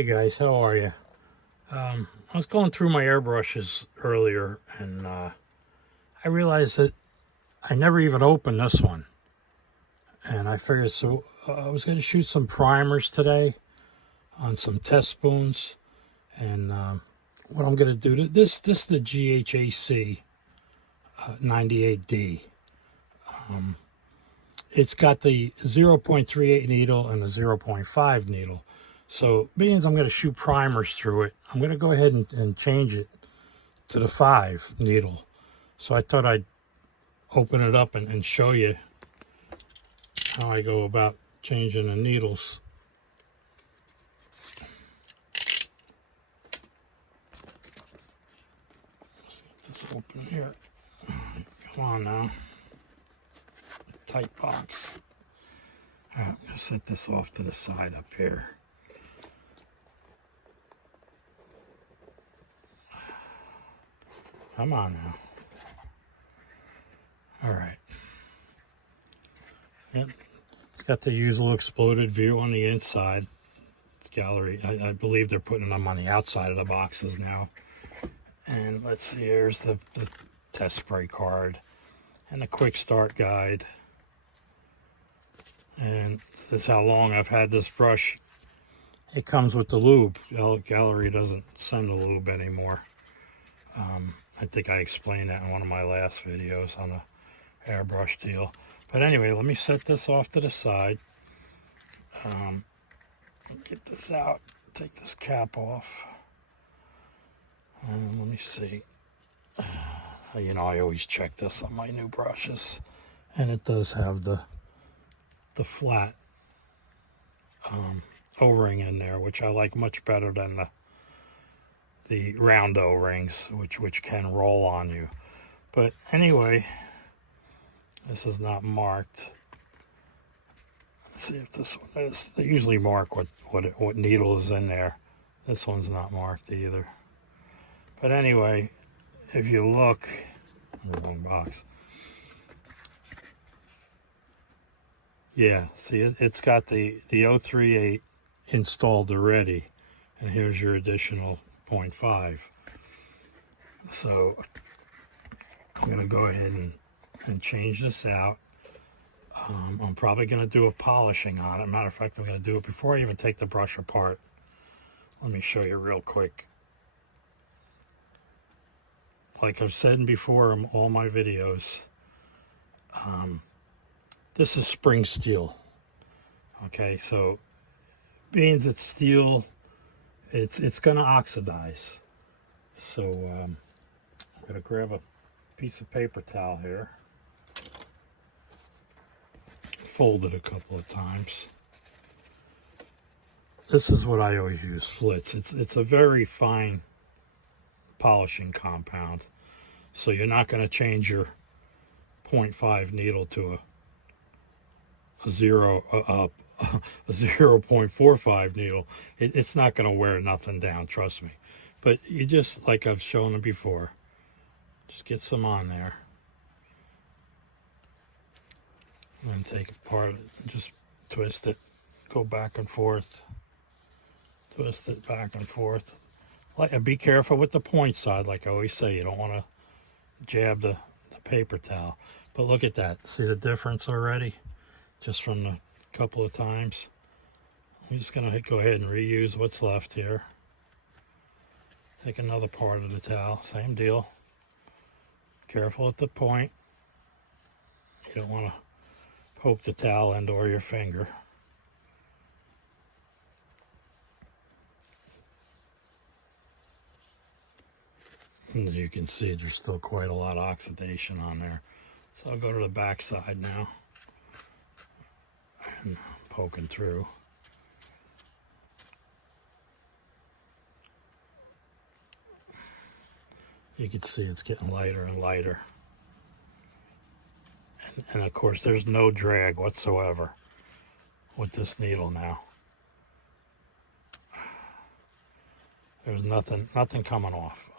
Hey guys, how are you? I was going through my airbrushes earlier and I realized that I never even opened this one. And I figured, I was going to shoot some primers today on some test spoons. And what I'm going to do, this is the GHAC 98D. It's got the 0.38 needle and the 0.5 needle. So being as I'm going to shoot primers through it, I'm going to go ahead and change it to the 5 needle. So I thought I'd open it up and show you how I go about changing the needles. Let's get this open here. Come on now. Tight box. All right, I'm going to set this off to the side up here. Come on now. All right. Yep. It's got the usual exploded view on the inside. Gaahleri. I believe they're putting them on the outside of the boxes now. And let's see, here's the test spray card and the quick start guide. And this is how long I've had this brush. It comes with the lube. Gaahleri doesn't send the lube anymore. I think I explained that in one of my last videos on the airbrush deal. But anyway, let me set this off to the side. Get this out. Take this cap off. And let me see. You know, I always check this on my new brushes. And it does have the flat O-ring in there, which I like much better than the round O-rings, which can roll on you. But anyway, this is not marked. Let's see if this one is. They usually mark what needle is in there. This one's not marked either. But anyway, if you look, wrong box. Yeah, see, it's got the 038 installed already, and here's your additional 0.5. So I'm going to go ahead and change this out. I'm probably going to do a polishing on it. Matter of fact, I'm going to do it before I even take the brush apart. Let me show you real quick. Like I've said before in all my videos, this is spring steel. Okay, so being it's steel, it's going to oxidize. So I'm going to grab a piece of paper towel here. Fold it a couple of times. This is what I always use, Flitz. It's a very fine polishing compound. So you're not going to change your 0.5 needle to a 0.45 needle. It's not going to wear nothing down, trust me. But you just, like I've shown it before, just get some on there. And then take it apart, just twist it, go back and forth, twist it back and forth. Like, be careful with the point side, like I always say. You don't want to jab the paper towel. But look at that. See the difference already? Just from the couple of times. I'm just going to go ahead and reuse what's left here. Take another part of the towel. Same deal. Careful at the point. You don't want to poke the towel end or your finger. And as you can see, there's still quite a lot of oxidation on there. So I'll go to the back side now and poking through. You can see it's getting lighter and lighter. And of course, there's no drag whatsoever with this needle now. There's nothing coming off.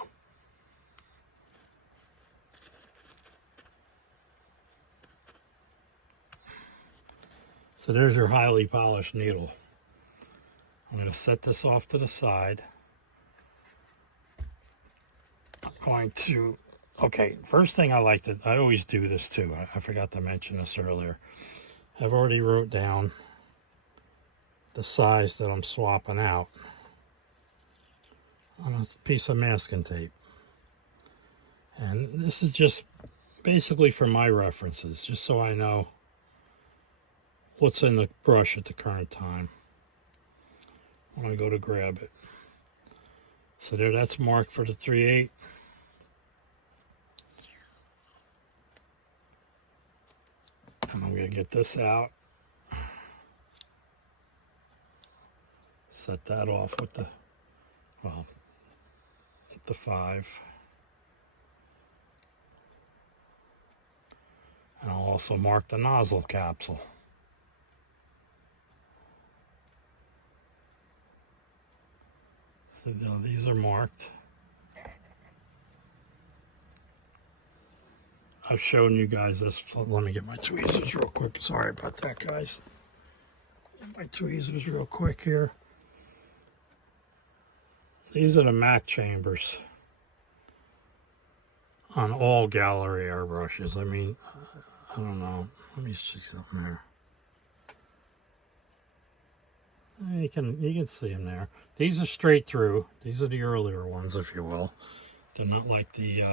So there's your highly polished needle. I'm going to set this off to the side. I'm going to, okay, first thing I always do this too. I forgot to mention this earlier. I've already wrote down the size that I'm swapping out on a piece of masking tape. And this is just basically for my references, just so I know what's in the brush at the current time when I go to grab it. So there, that's marked for the 3/8. And I'm going to get this out. Set that off with the, well, with the 5. And I'll also mark the nozzle capsule. So now these are marked. I've shown you guys this. Let me get my tweezers real quick. Sorry about that, guys. Get my tweezers real quick here. These are the MAC chambers on all Gaahleri airbrushes. I mean, I don't know. Let me see something there. You can see them there. These are straight through. These are the earlier ones, if you will. They're not like the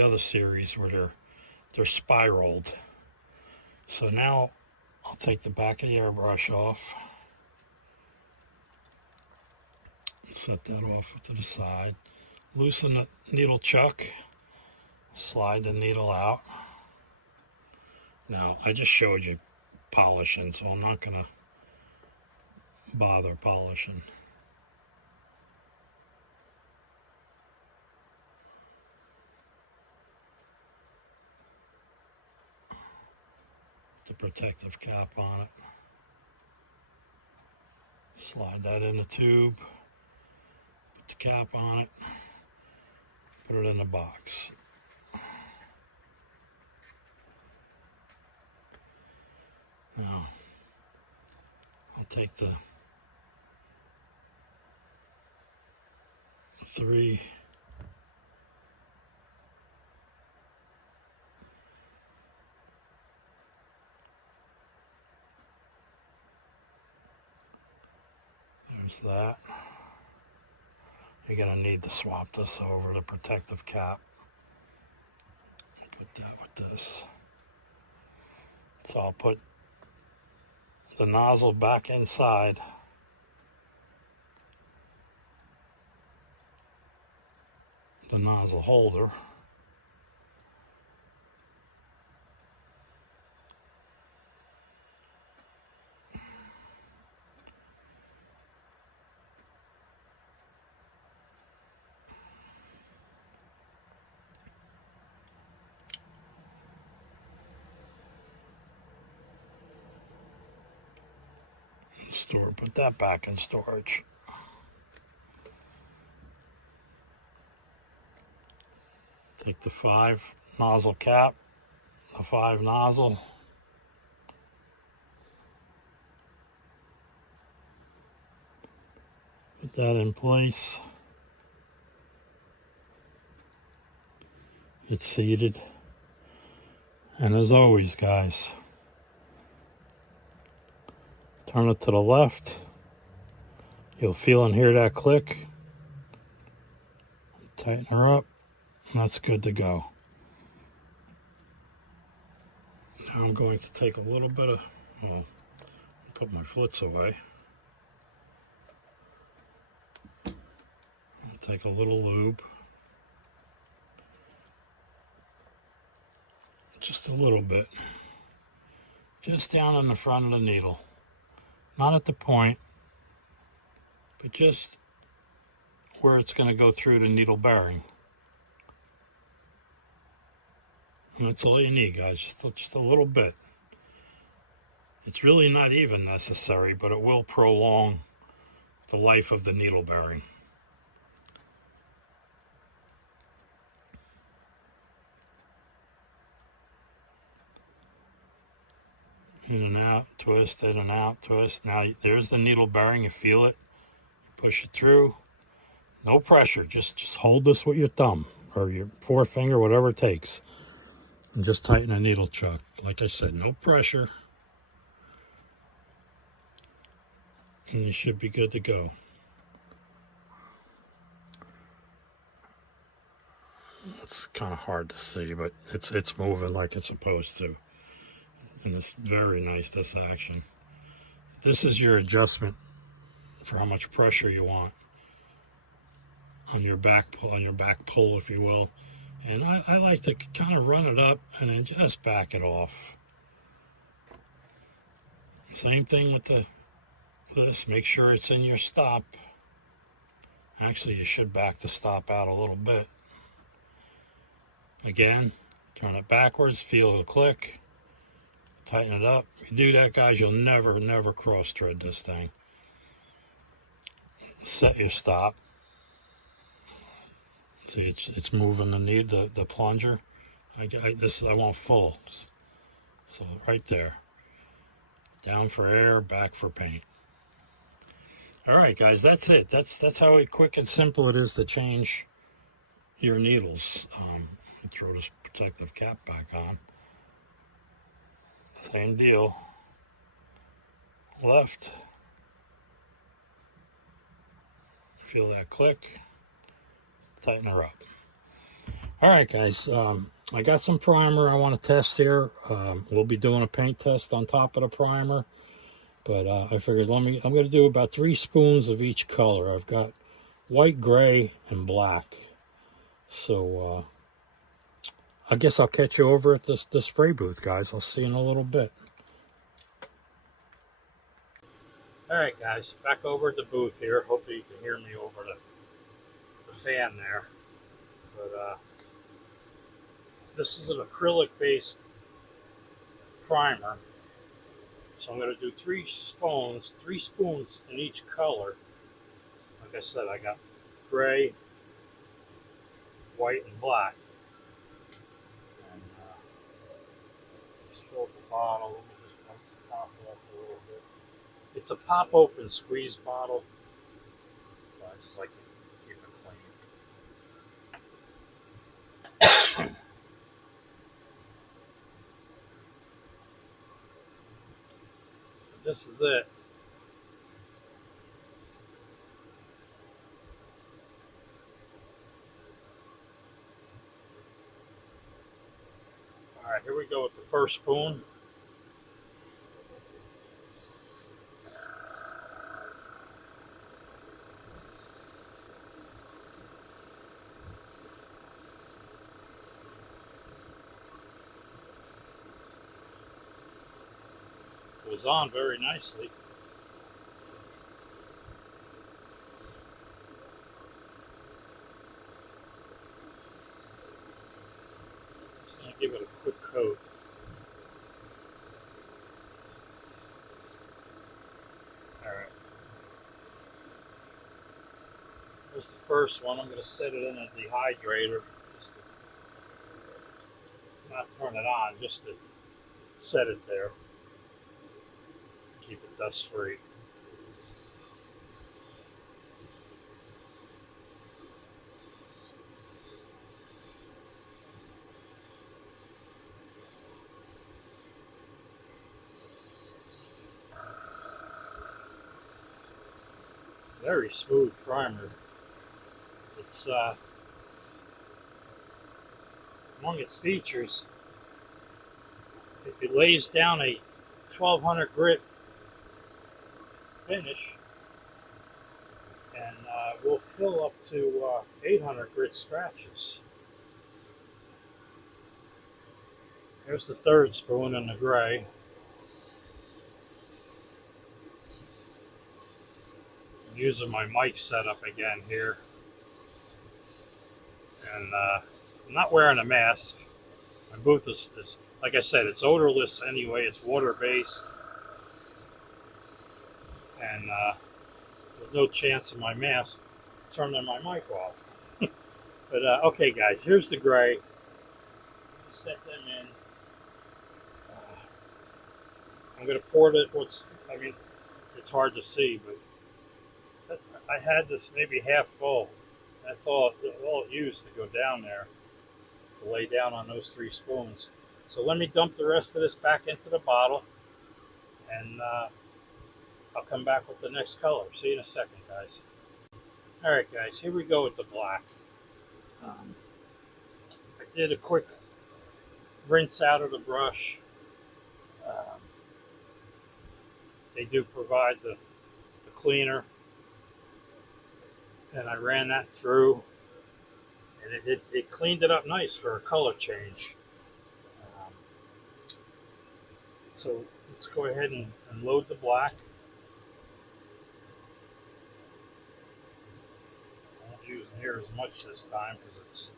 other series where they're spiraled. So now I'll take the back of the airbrush off. Set that off to the side. Loosen the needle chuck. Slide the needle out. Now, I just showed you polishing, so I'm not going to bother polishing. The protective cap on it. Slide that in the tube. Put the cap on it. Put it in the box. Now, I'll take the 3. There's that. You're going to need to swap this over the protective cap. Put that with this. So I'll put the nozzle back inside. The nozzle holder. Put that back in storage. Take the 5 nozzle cap, the 5 nozzle. Put that in place. It's seated. And as always, guys, turn it to the left. You'll feel and hear that click. Tighten her up. And that's good to go. Now I'm going to take a little bit of, well, put my flits away. I'll take a little lube. Just a little bit. Just down in the front of the needle. Not at the point, but just where it's going to go through the needle bearing. And that's all you need, guys, just a little bit. It's really not even necessary, but it will prolong the life of the needle bearing. In and out, twist, in and out, twist. Now there's the needle bearing. You feel it. Push it through. No pressure. Just hold this with your thumb or your forefinger, whatever it takes. And just tighten the needle chuck. Like I said, no pressure. And you should be good to go. It's kind of hard to see, but it's moving like it's supposed to. And it's very nice, this action. This is your adjustment for how much pressure you want on your back pull, if you will. And I like to kind of run it up and then just back it off. Same thing with this. Make sure it's in your stop. Actually, you should back the stop out a little bit. Again, turn it backwards, feel the click, tighten it up. If you do that, guys, you'll never cross thread this thing. Set your stop. See, it's moving the plunger. I want full. So right there. Down for air, back for paint. All right, guys, that's it. That's how quick and simple it is to change your needles. Throw this protective cap back on. Same deal. Left. Feel that click. Tighten her up. All right, guys. I got some primer I want to test here. We'll be doing a paint test on top of the primer. But I figured I'm going to do about 3 spoons of each color. I've got white, gray, and black. So I guess I'll catch you over at the spray booth, guys. I'll see you in a little bit. All right, guys. Back over at the booth here. Hopefully you can hear me over the fan there. But this is an acrylic-based primer. So I'm going to do 3 spoons in each color. Like I said, I got gray, white, and black. And just fill up the bottle. Let me just pump the top off a little bit. It's a pop-open squeeze bottle. So I just like to keep it clean. This is it. All right, here we go with the first spoon. Goes on very nicely. Give it a quick coat. Alright. Here's the first one. I'm going to set it in a dehydrator. Just to not turn it on, just to set it there. Keep it dust free. Very smooth primer. It's among its features, it lays down a 1200 grit finish, and will fill up to 800 grit scratches. Here's the third spoon in the gray. I'm using my mic setup again here, and I'm not wearing a mask. My booth is, like I said, it's odorless anyway. It's water-based. And there's no chance of my mask turning my mic off. But okay, guys, here's the gray. Set them in. I'm going to pour it. I mean, it's hard to see, but I had this maybe half full. That's all it used to go down there, to lay down on those 3 spoons. So let me dump the rest of this back into the bottle, and I'll come back with the next color. See you in a second, guys. All right, guys, here we go with the black. I did a quick rinse out of the brush. Um, they do provide the cleaner, and I ran that through, and it cleaned it up nice for a color change. Um, so let's go ahead and load the black. I won't use near as much this time because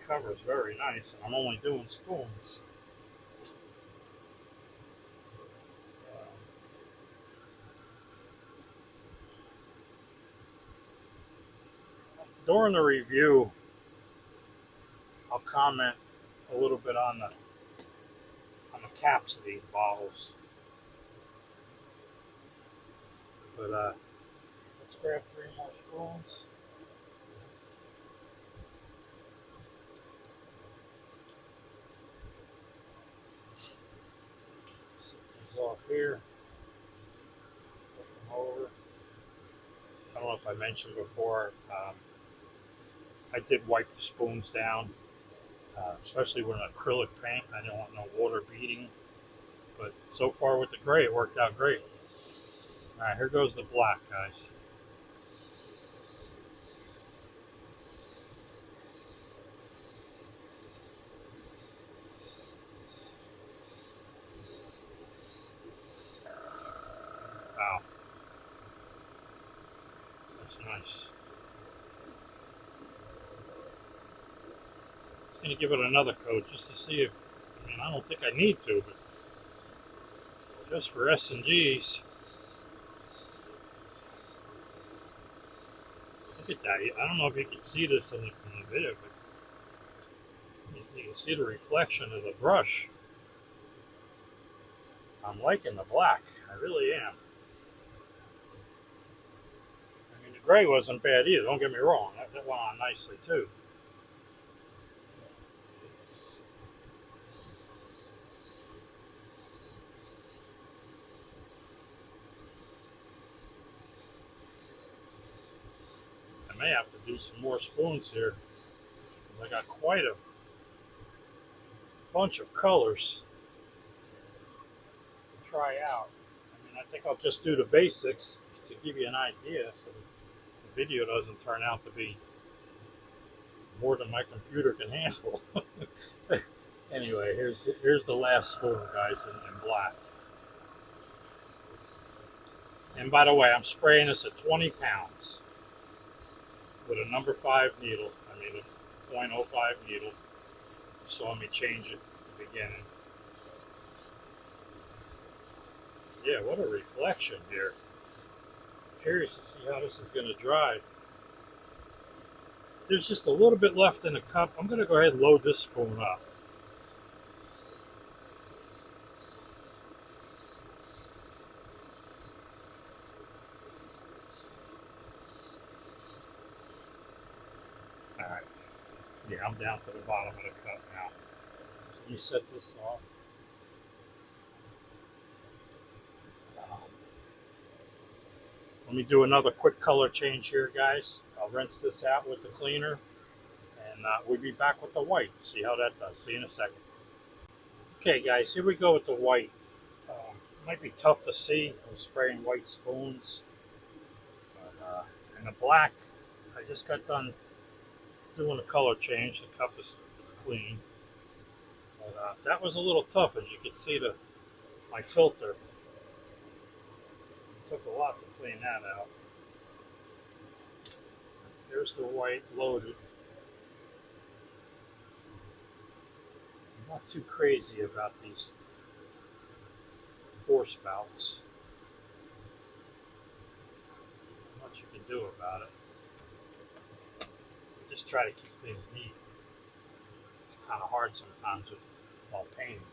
it covers very nice, and I'm only doing spoons. During the review, I'll comment a little bit on the caps of these bottles. But let's grab 3 more spoons. Set these off here. Flip them over. I don't know if I mentioned before, I did wipe the spoons down, especially with an acrylic paint. I didn't want no water beading. But so far with the gray, it worked out great. All right, here goes the black, guys. Wow. That's nice. I'm going to give it another coat just to see if, I mean, I don't think I need to, but just for S&Gs. Look at that. I don't know if you can see this in the video, but you can see the reflection of the brush. I'm liking the black. I really am. I mean, the gray wasn't bad either. Don't get me wrong. That went on nicely, too. I may have to do some more spoons here. I got quite a bunch of colors to try out. I mean, I think I'll just do the basics to give you an idea so the video doesn't turn out to be more than my computer can handle. Anyway, here's the last spoon, guys, in black. And by the way, I'm spraying this at 20 pounds with a number 5 needle. I mean a .05 needle. You saw me change it at the beginning. Yeah, what a reflection here. Curious to see how this is going to dry. There's just a little bit left in the cup. I'm going to go ahead and load this spoon up. Alright. Yeah, I'm down to the bottom of the cup now. So let me set this off. Let me do another quick color change here, guys. I'll rinse this out with the cleaner, and we'll be back with the white. See how that does. See you in a second. Okay, guys, here we go with the white. Might be tough to see. I'm spraying white spoons. But, and the black, I just got done doing a color change. The cup is clean. But that was a little tough, as you can see my filter. Took a lot to clean that out. There's the white loaded. I'm not too crazy about these pour spouts. Not much you can do about it. Just try to keep things neat. It's kind of hard sometimes while painting.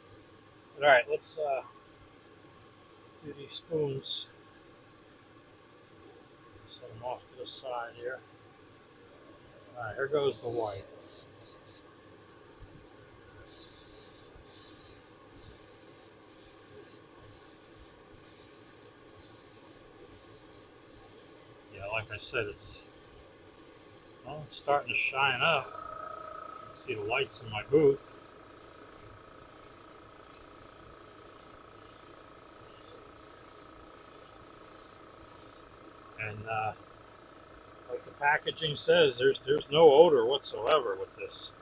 But all right, let's do these spoons. Set them off to the side here. Alright, here goes the white. Yeah, like I said, it's starting to shine up. You can see the lights in my booth. And like the packaging says, there's no odor whatsoever with this.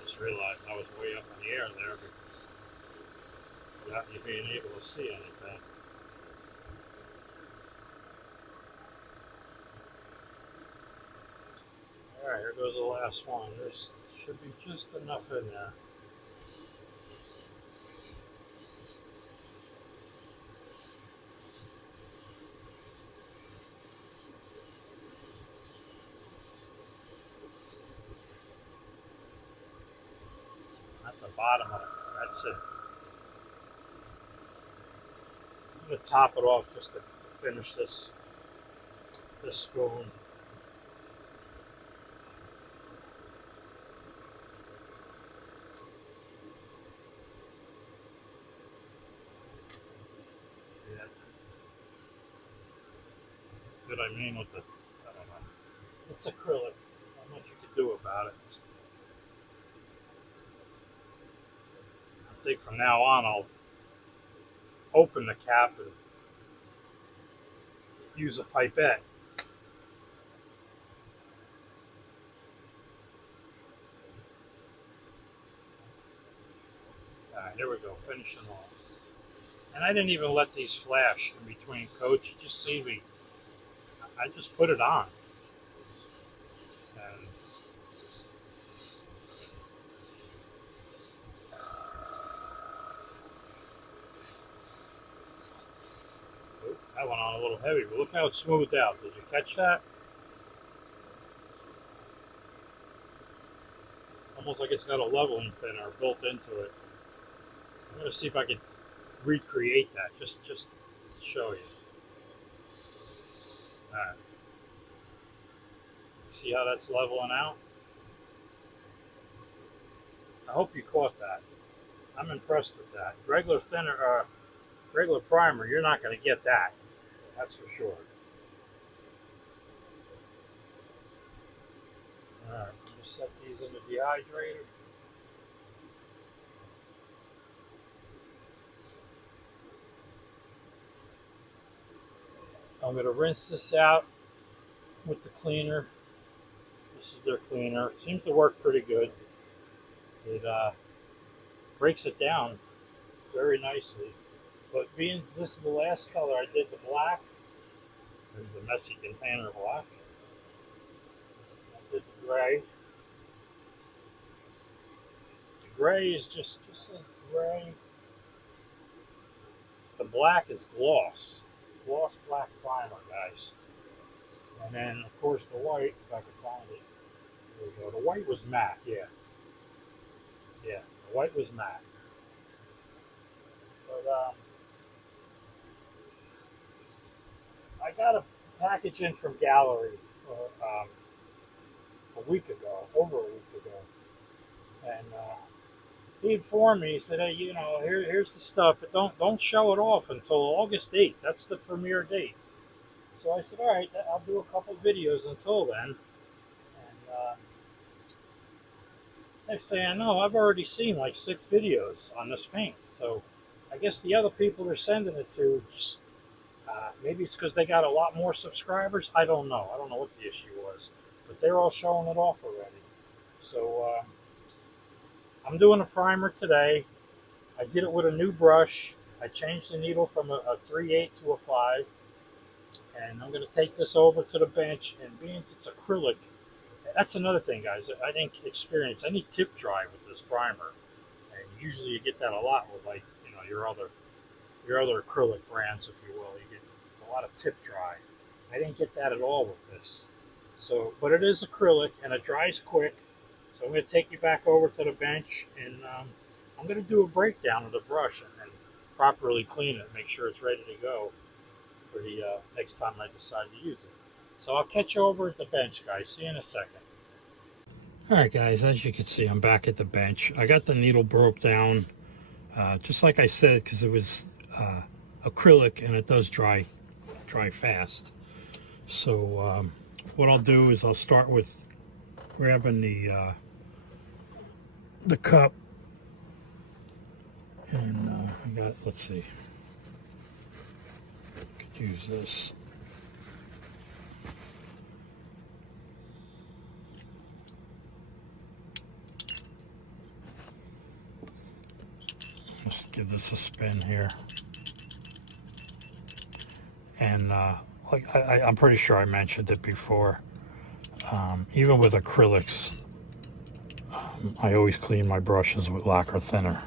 Just realized I was way up in the air there without you being able to see anything. Alright, here goes the last one. There should be just enough in there. At the bottom of it. That's it. I'm going to top it off just to finish this spoon. Yeah. What I mean with the, I don't know. It's acrylic. Not much you can do about it. I think from now on I'll open the cap and use a pipette. Alright, here we go, finishing off. And I didn't even let these flash in between coats. You just see me. I just put it on. And that went on a little heavy, but look how it smoothed out. Did you catch that? Almost like it's got a leveling thinner built into it. I'm going to see if I can recreate that, just to show you. Alright. See how that's leveling out? I hope you caught that. I'm impressed with that. Regular thinner, regular primer, you're not going to get that. That's for sure. Alright, just set these in the dehydrator. I'm going to rinse this out with the cleaner. This is their cleaner. It seems to work pretty good. It breaks it down very nicely. But being this is the last color, I did the black. There's the messy container black. I did the gray. The gray is just a gray. The black is gloss. Gloss black primer, guys. And then, of course, the white, if I could find it. There we go. The white was matte, yeah. Yeah, the white was matte. But, I got a package in from Gaahleri a week ago, over a week ago. And he informed me, he said, hey, you know, here's the stuff, but don't show it off until August 8th. That's the premiere date. So I said, all right, I'll do a couple videos until then. And next thing I know, I've already seen like 6 videos on this paint. So I guess the other people they're sending it to, just, maybe it's because they got a lot more subscribers. I don't know. I don't know what the issue was. But they're all showing it off already. So I'm doing a primer today. I did it with a new brush. I changed the needle from a 3/8 to a 5. And I'm going to take this over to the bench. And being it's acrylic, that's another thing, guys. I didn't experience any tip dry with this primer. usually you get that a lot with, like, you know, your other acrylic brands, if you will. You get a lot of tip dry. I didn't get that at all with this. So, but it is acrylic and it dries quick. So I'm going to take you back over to the bench, and I'm going to do a breakdown of the brush and properly clean it, make sure it's ready to go for the next time I decide to use it. So I'll catch you over at the bench, guys. See you in a second. All right, guys, as you can see, I'm back at the bench. I got the needle broke down, just like I said, because it was acrylic and it does dry fast. So what I'll do is I'll start with grabbing the cup, and I got, let's see, could use this. Let's give this a spin here. And like I'm pretty sure I mentioned it before, even with acrylics, I always clean my brushes with lacquer thinner.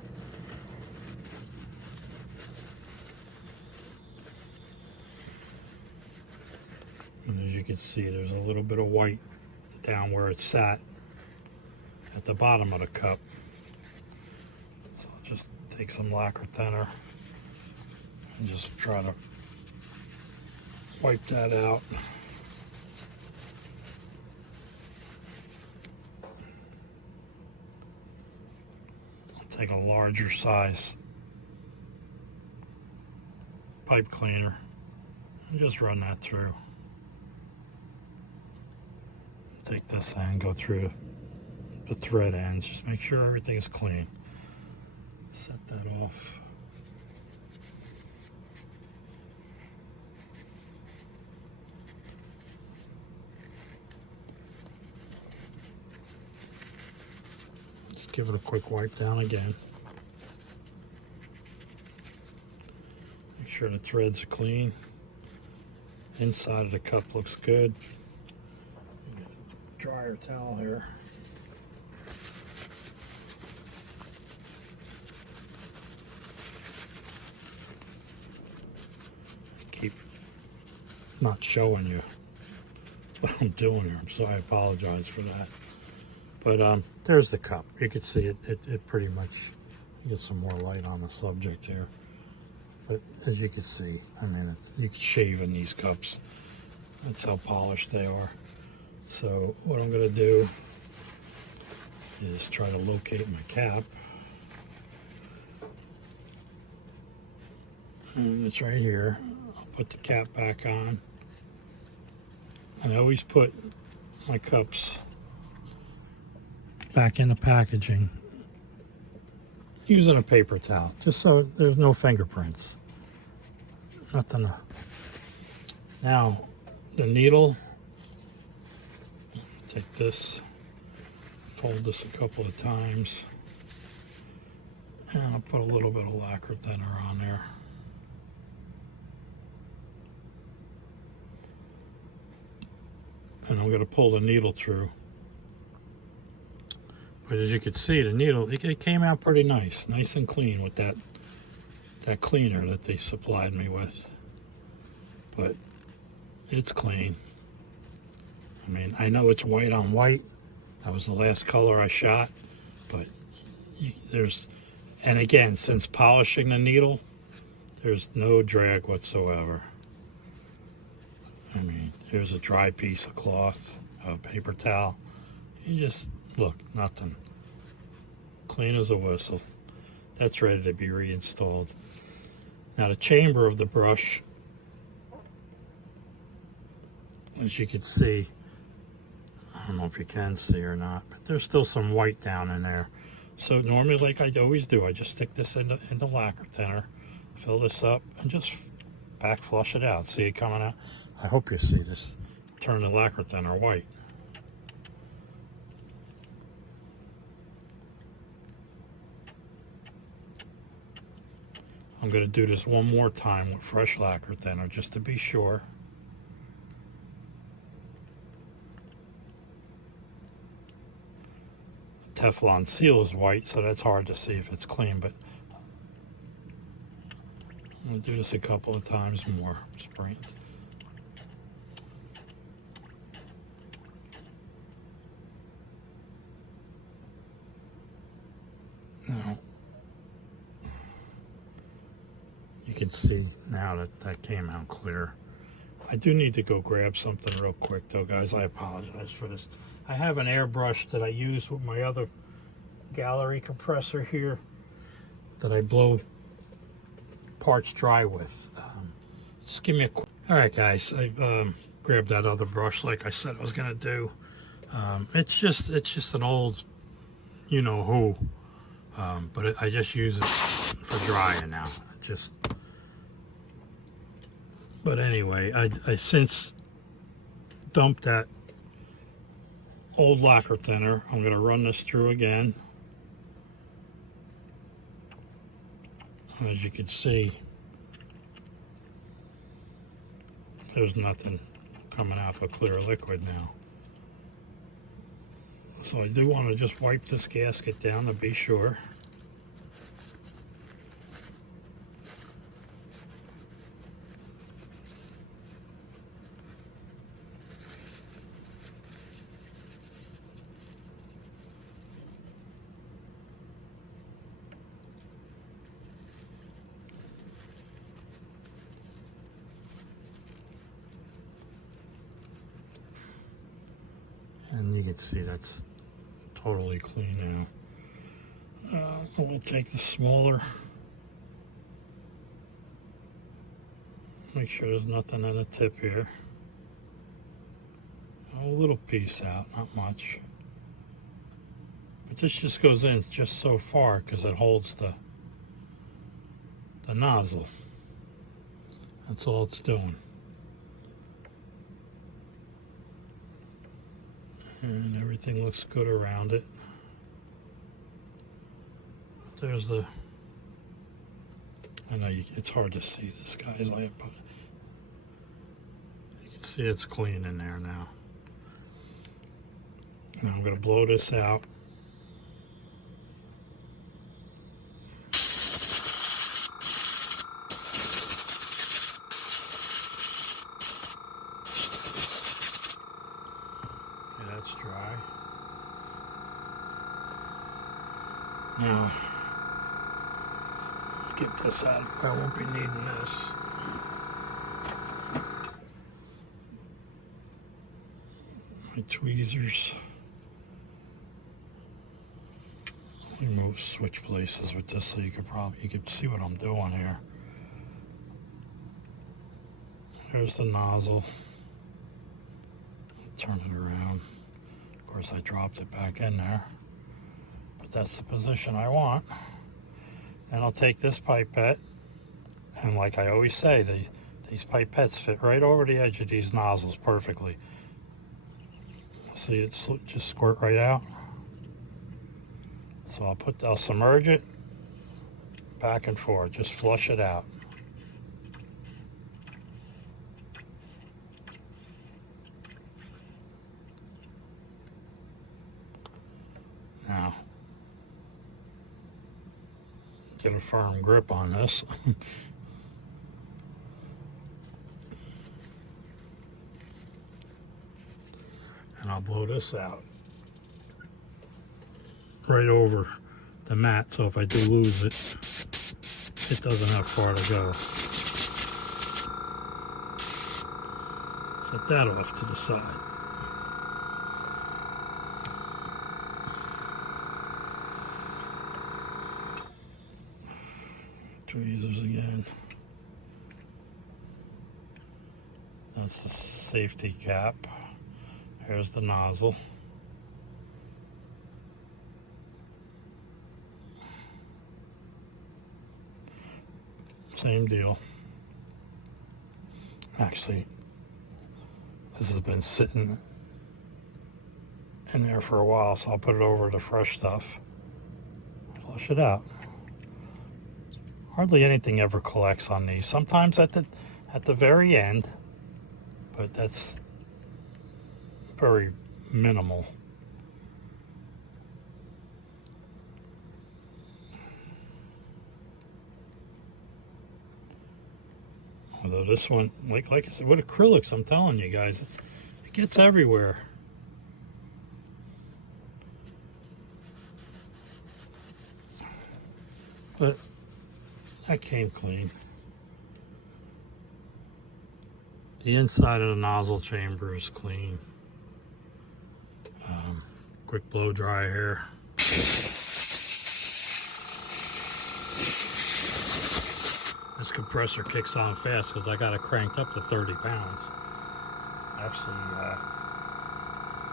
And as you can see, there's a little bit of white down where it sat at the bottom of the cup. So I'll just take some lacquer thinner and just try to wipe that out. I'll take a larger size pipe cleaner and just run that through. Take this and go through the thread ends. Just make sure everything's clean. Set that off. Just give it a quick wipe down again. Make sure the threads are clean. Inside of the cup looks good. Dryer towel here. Keep not showing you what I'm doing here. I'm sorry, I apologize for that. But there's the cup. You can see it pretty much, get some more light on the subject here. But as you can see, I mean, you can shave in these cups. That's how polished they are. So what I'm going to do is try to locate my cap. And it's right here. I'll put the cap back on. And I always put my cups back in the packaging using a paper towel, just so there's no fingerprints. Nothing. Now, the needle. Take this, fold this a couple of times, and I'll put a little bit of lacquer thinner on there. And I'm going to pull the needle through. But as you can see, the needle, it came out pretty nice and clean with that cleaner that they supplied me with. But it's clean. I mean, I know it's white on white. That was the last color I shot. But and again, since polishing the needle, there's no drag whatsoever. I mean, here's a dry piece of cloth, a paper towel. You just, look, nothing. Clean as a whistle. That's ready to be reinstalled. Now the chamber of the brush, as you can see, I don't know if you can see or not, but there's still some white down in there. So normally, like I always do, I just stick this into lacquer thinner, fill this up, and just back flush it out. See it coming out? I hope you see this. Turn the lacquer thinner white. I'm going to do this one more time with fresh lacquer thinner just to be sure. Teflon seal is white, so that's hard to see if it's clean, but I'm going to do this a couple of times more. Spraying. Now, you can see now that that came out clear. I do need to go grab something real quick though, guys. I apologize for this. I have an airbrush that I use with my other Gaahleri compressor here that I blow parts dry with. Just give me a quick... Alright guys, I grabbed that other brush like I said I was going to do. It's just an old you-know-who. But I just use it for drying now. But anyway, I since dumped that old lacquer thinner. I'm going to run this through again. As you can see, there's nothing coming out of a clear liquid now. So I do want to just wipe this gasket down to be sure. And you can see that's totally clean now. We'll take the smaller. Make sure there's nothing in the tip here. A little piece out, not much. But this just goes in just so far because it holds the nozzle. That's all it's doing. And everything looks good around it. There's the... I know it's hard to see this, guys. You can see it's clean in there now. And I'm going to blow this out. That's dry. Now, get this out. I won't be needing this. My tweezers. Let me switch places with this so you could see what I'm doing here. There's the nozzle. Turn it around. Of course, I dropped it back in there, but that's the position I want. And I'll take this pipette, and like I always say, these pipettes fit right over the edge of these nozzles perfectly. See, it's just squirt right out. So I'll submerge it back and forth, just flush it out. Now, get a firm grip on this. And I'll blow this out right over the mat, so if I do lose it, it doesn't have far to go. Set that off to the side. Tweezers again. That's the safety cap. Here's the nozzle. Same deal. Actually, this has been sitting in there for a while, so I'll put it over the fresh stuff. Flush it out. Hardly anything ever collects on these. Sometimes at the very end, but that's very minimal. Although this one, like I said, with acrylics, I'm telling you guys, it gets everywhere. But that came clean. The inside of the nozzle chamber is clean. Quick blow dry here. This compressor kicks on fast because I got it cranked up to 30 pounds. Actually,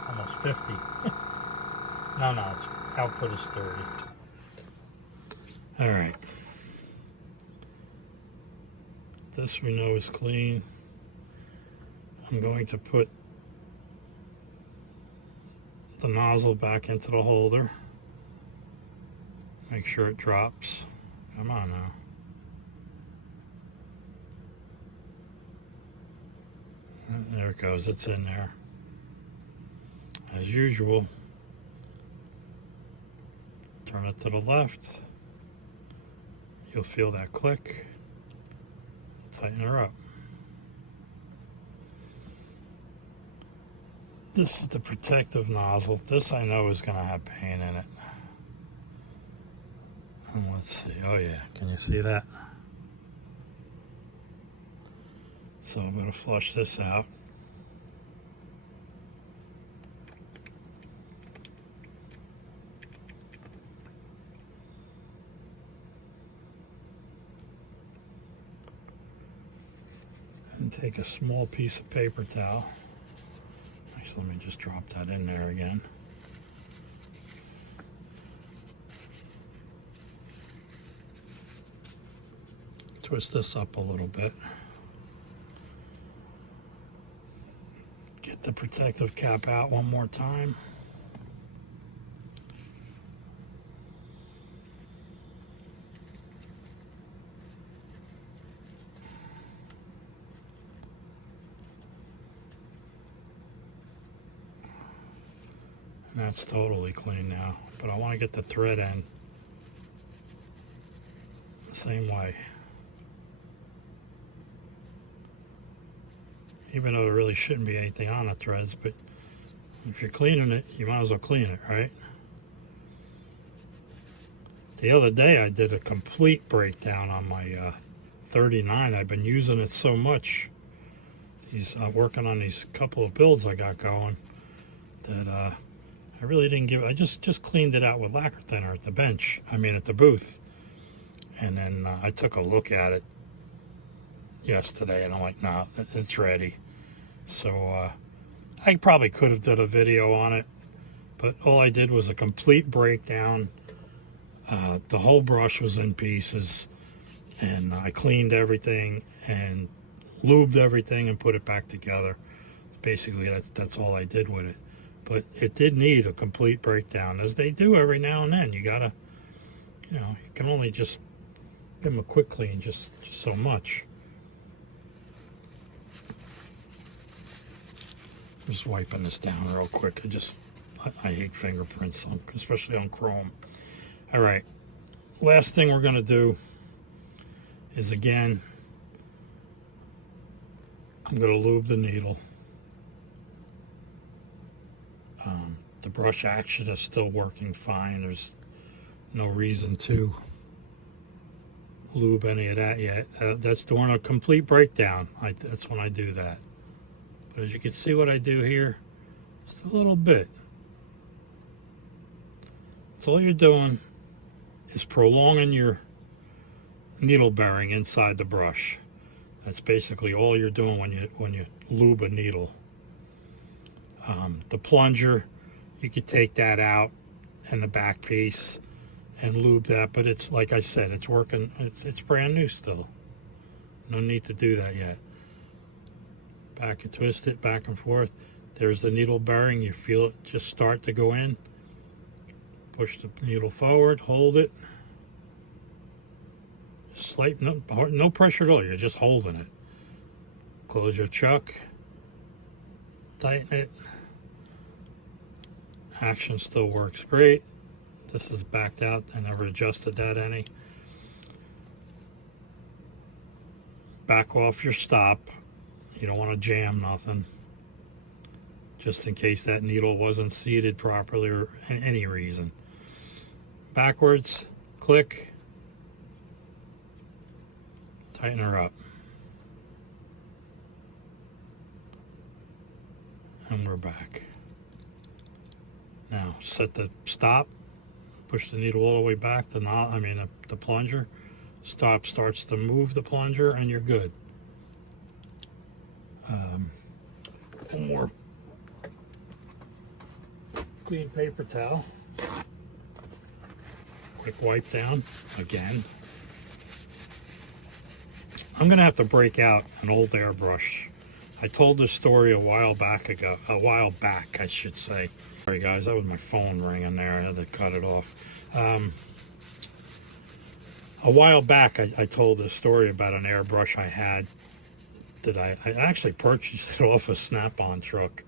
almost 50. No, its output is 30. All right. This we know is clean. I'm going to put the nozzle back into the holder. Make sure it drops. Come on now. There it goes, it's in there. As usual, turn it to the left. You'll feel that click. Tighten her up. This is the protective nozzle. This I know is going to have paint in it. And let's see. Oh yeah, can you see that? So I'm going to flush this out. And take a small piece of paper towel. Actually, let me just drop that in there again. Twist this up a little bit. Get the protective cap out one more time. And that's totally clean now, but I want to get the thread end the same way. Even though there really shouldn't be anything on the threads, but if you're cleaning it, you might as well clean it, right? The other day I did a complete breakdown on my 39. I've been using it so much. He's working on these couple of builds I got going that I really didn't give. I just cleaned it out with lacquer thinner at the bench. I mean at the booth, and then I took a look at it yesterday, and I'm like, nah, it's ready. So I probably could have done a video on it, but all I did was a complete breakdown. The whole brush was in pieces, and I cleaned everything and lubed everything and put it back together. Basically, that's all I did with it. But it did need a complete breakdown, as they do every now and then. You gotta, you can only just give them a quick clean, just so much. Just wiping this down real quick. I hate fingerprints, especially on chrome. All right, last thing we're gonna do is, again, I'm gonna lube the needle. The brush action is still working fine. There's no reason to lube any of that yet. That's doing a complete breakdown. That's when I do that. But as you can see what I do here, just a little bit. So all you're doing is prolonging your needle bearing inside the brush. That's basically all you're doing when you lube a needle. The plunger, you could take that out and the back piece and lube that, but it's, like I said, it's working. It's brand new still. No need to do that yet. Back and twist it back and forth. There's the needle bearing. You feel it just start to go in. Push the needle forward, hold it. Slight, no pressure at all. You're just holding it. Close your chuck. Tighten it. Action still works great. This is backed out. I never adjusted that any. back off your stop. You don't want to jam nothing, just in case that needle wasn't seated properly or any reason. Backwards, click, tighten her up. And we're back. Now set the stop, push the needle all the way back, the plunger. Stop starts to move the plunger and you're good. One more clean paper towel. Quick wipe down again. I'm gonna have to break out an old airbrush. I told this story a while back, I should say. Sorry guys, that was my phone ringing there. I had to cut it off. A while back, I told a story about an airbrush I had that I actually purchased it off a Snap-on truck.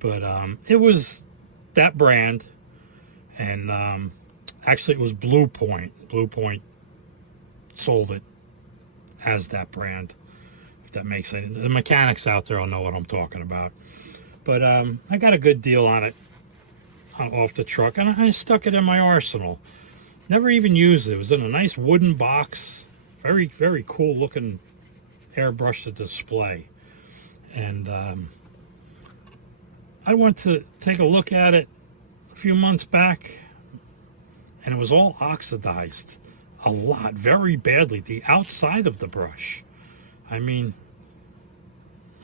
But it was that brand, and actually it was Blue Point. Blue Point sold it as that brand, if that makes sense. The mechanics out there will know what I'm talking about. But I got a good deal on it off the truck, and I stuck it in my arsenal. Never even used it. It was in a nice wooden box. Very, very cool looking airbrush to display. And I went to take a look at it a few months back, and it was all oxidized a lot, very badly. The outside of the brush. I mean,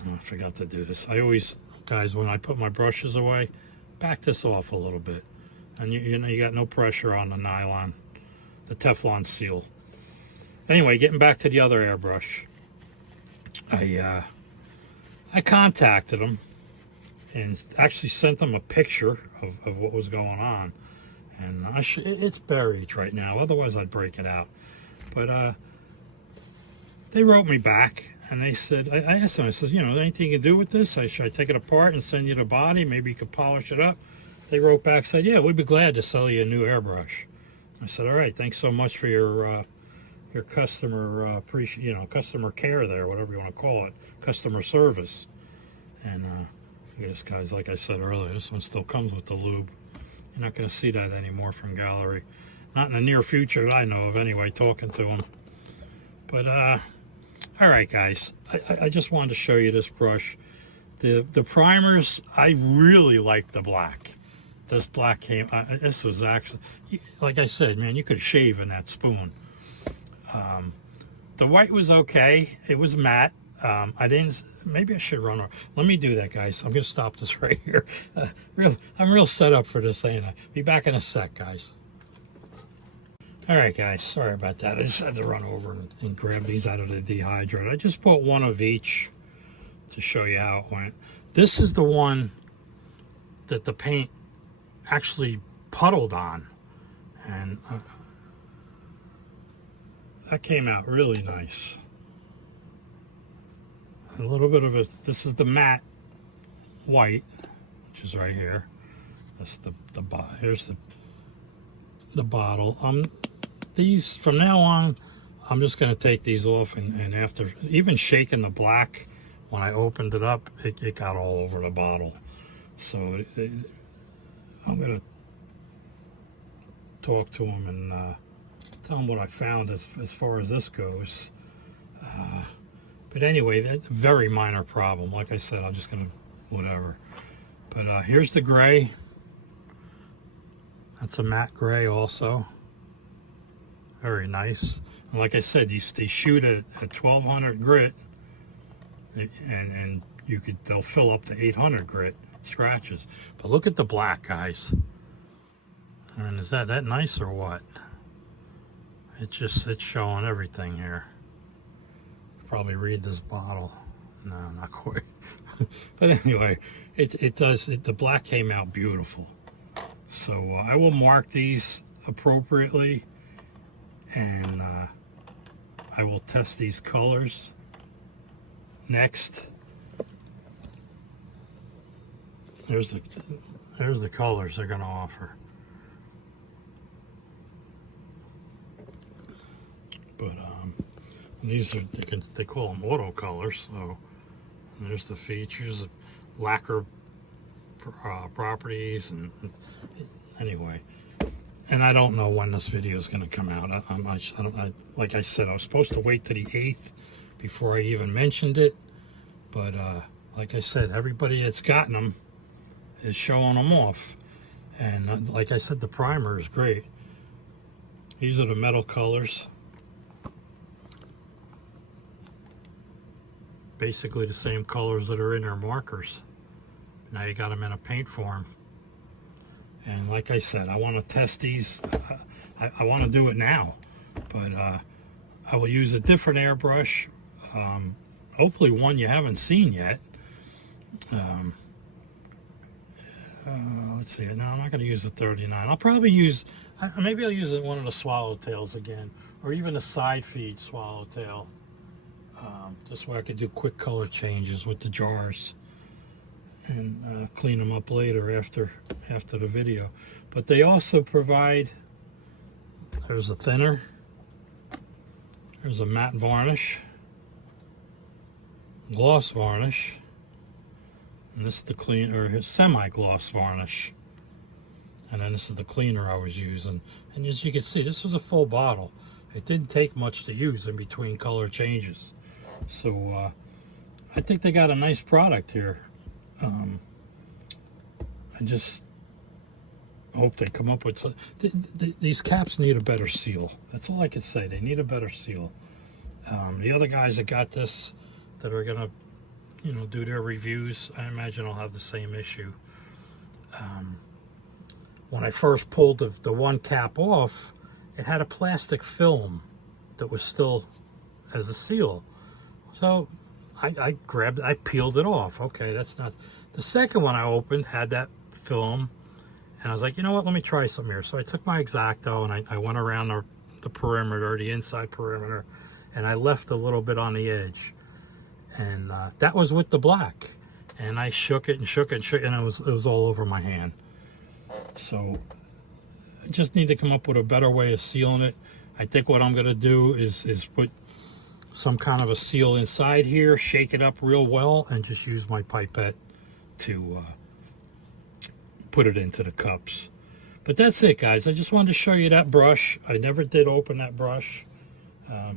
I forgot to do this. I always, guys, when I put my brushes away, back this off a little bit. And you know, you got no pressure on the nylon, the Teflon seal. Anyway, getting back to the other airbrush. I contacted them and actually sent them a picture of what was going on. And it's buried right now, otherwise I'd break it out. But they wrote me back and they said, I asked them, I said, you know, anything you can do with this? Should I take it apart and send you the body? Maybe you could polish it up. They wrote back, said, yeah, we'd be glad to sell you a new airbrush. I said, all right, thanks so much for your customer customer care there, whatever you want to call it, customer service. And this guy's, like I said earlier, this one still comes with the lube. You're not going to see that anymore from Gaahleri. Not in the near future that I know of anyway, talking to him. But, all right, guys. I just wanted to show you this brush. The primers, I really like the black. This black came, this was actually, like I said, man, you could shave in that spoon. The white was okay. It was matte. Maybe I should run over. Let me do that, guys. I'm going to stop this right here. I'm real set up for this, ain't I? Be back in a sec, guys. All right, guys. Sorry about that. I just had to run over and grab these out of the dehydrator. I just bought one of each to show you how it went. This is the one that the paint actually puddled on. And that came out really nice. A little bit of it. This is the matte white, which is right here. That's here's the bottle. These from now on, I'm just going to take these off, and after even shaking the black, when I opened it up, it got all over the bottle. So I'm going to talk to him and tell him what I found as far as this goes. But anyway, that's a very minor problem. Like I said, I'm just going to whatever. But here's the gray. That's a matte gray also. Very nice. And like I said, they shoot at 1200 grit, and they'll fill up to 800 grit scratches. But look at the black, guys. And is that nice or what? It's showing everything here. Probably read this bottle. No, not quite. But anyway, the black came out beautiful. So I will mark these appropriately, and I will test these colors next. There's the colors they're going to offer. But And these are, they call them auto colors. So and there's the features of lacquer properties. And anyway, and I don't know when this video is going to come out. Like I said, I was supposed to wait to the 8th before I even mentioned it. But like I said, everybody that's gotten them is showing them off. And like I said, the primer is great. These are the metal colors. Basically the same colors that are in our markers. Now you got them in a paint form. And like I said, I want to test these. I want to do it now. But I will use a different airbrush. Hopefully one you haven't seen yet. Let's see. No, I'm not going to use the 39. I'll probably use, maybe I'll use one of the swallowtails again, or even a side feed swallowtail. This way I could do quick color changes with the jars and clean them up later after the video. But they also provide, there's a thinner, there's a matte varnish, gloss varnish, and this is the clean, or semi-gloss varnish. And then this is the cleaner I was using. And as you can see, this was a full bottle. It didn't take much to use in between color changes. So I think they got a nice product here. I just hope they come up with these caps need a better seal. That's all I can say. They need a better seal. The other guys that got this, that are gonna, you know, do their reviews, I imagine I'll have the same issue. When I first pulled the one cap off, it had a plastic film that was still as a seal. So I grabbed it, I peeled it off. Okay, that's not. The second one I opened had that film, and I was like, you know what, let me try something here. So I took my X-Acto and I went around the perimeter, the inside perimeter, and I left a little bit on the edge. And that was with the black. And I shook it and shook it and shook it, and it was all over my hand. So I just need to come up with a better way of sealing it. I think what I'm going to do is put some kind of a seal inside here, shake it up real well, and just use my pipette to put it into the cups. But that's it, guys. I just wanted to show you that brush. I never did open that brush.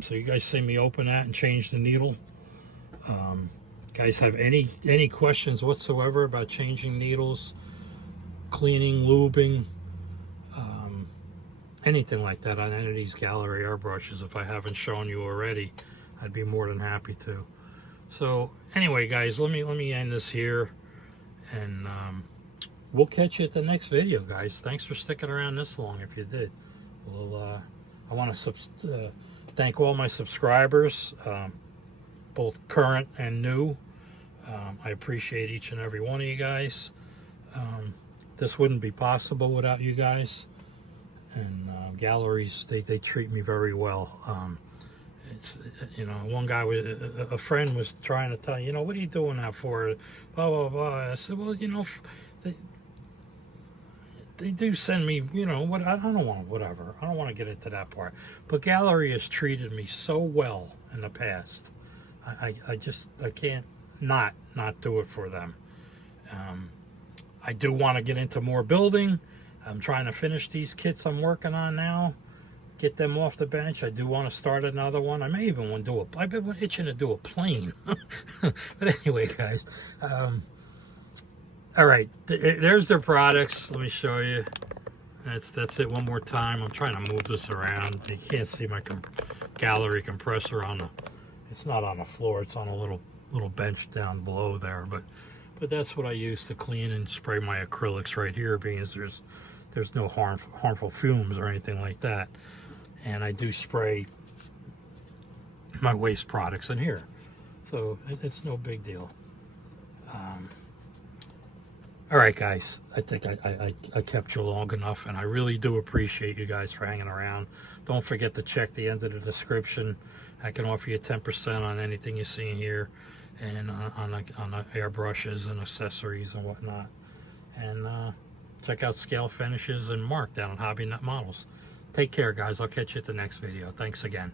So you guys see me open that and change the needle. Guys have any questions whatsoever about changing needles, cleaning, lubing, anything like that on any of these Gaahleri airbrushes, if I haven't shown you already, I'd be more than happy to. So anyway, guys, let me end this here, and we'll catch you at the next video, guys. Thanks for sticking around this long if you did. Well, I want to thank all my subscribers, both current and new. I appreciate each and every one of you guys. This wouldn't be possible without you guys. And Gaahleris, they treat me very well. It's, you know, one guy, a friend was trying to tell, you know, what are you doing that for? Blah, blah, blah. I said, well, you know, they do send me, you know, what, I don't want, whatever. I don't want to get into that part. But Gaahleri has treated me so well in the past. I can't not do it for them. I do want to get into more building. I'm trying to finish these kits I'm working on now, get them off the bench. I do want to start another one. I may even want to do I've been itching to do a plane. But anyway, guys, all right, there's their products. Let me show you. That's it one more time. I'm trying to move this around. You can't see my Gaahleri compressor on the, it's not on the floor, it's on a little bench down below there, but that's what I use to clean and spray my acrylics right here, because there's no harmful fumes or anything like that. And I do spray my waste products in here, so it's no big deal. All right, guys, I think I kept you long enough, and I really do appreciate you guys for hanging around. Don't forget to check the end of the description. I can offer you 10% on anything you see in here, and on the airbrushes and accessories and whatnot. And check out Scalefinishes and Mark down at Hobby Nut Models. Take care, guys. I'll catch you at the next video. Thanks again.